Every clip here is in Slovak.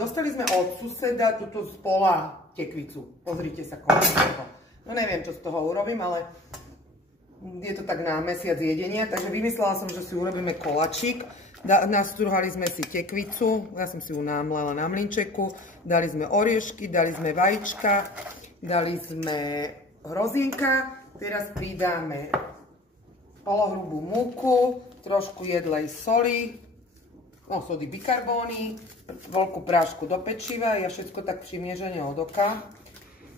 dostali sme od suseda túto z pola tekvicu. Pozrite sa, koľko. No neviem, čo z toho urobím, ale je to tak na mesiac jedenia, takže vymyslela som, že si urobíme koláčik. Nastruhali sme si tekvicu, ja som si ju námlela na mlynčeku, dali sme oriešky, dali sme vajíčka, dali sme hrozienka, teraz pridáme polohrubú múku, trošku jedlej soli, sody bikarbóny, veľkú prášku do pečiva, ja všetko tak přimiešane od oka.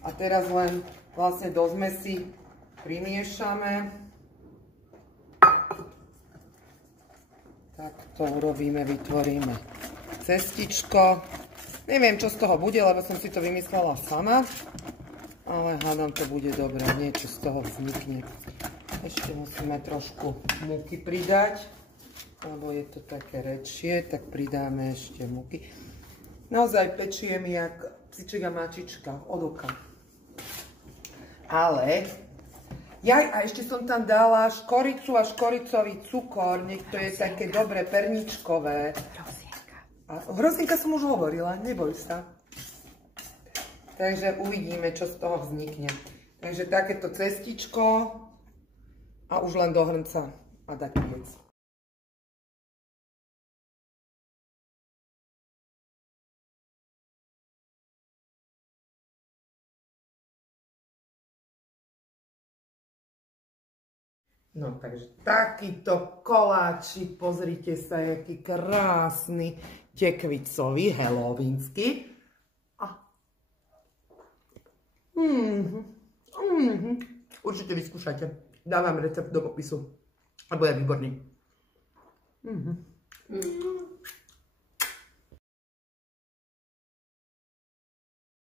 A teraz len vlastne do zmesi primiešame. Tak to urobíme, vytvoríme cestičko. Neviem, čo z toho bude, lebo som si to vymyslela sama. Ale hádam, to bude dobré, niečo z toho vznikne. Ešte musíme trošku múky pridať, lebo je to také rečie, tak pridáme ešte múky. Naozaj pečiem jak psiček a mačička od oka. Ale, a ešte som tam dala škoricu a škoricový cukor, nech to je také dobre perničkové. Hrozienka som už hovorila, neboj sa. Takže uvidíme, čo z toho vznikne. Takže takéto cestičko a už len do hrnca a dať piec. No takže takýto koláčik, pozrite sa, jaký krásny, tekvicový, halloweenský. Určite vyskúšajte. Dávam recept do popisu. A bude výborný.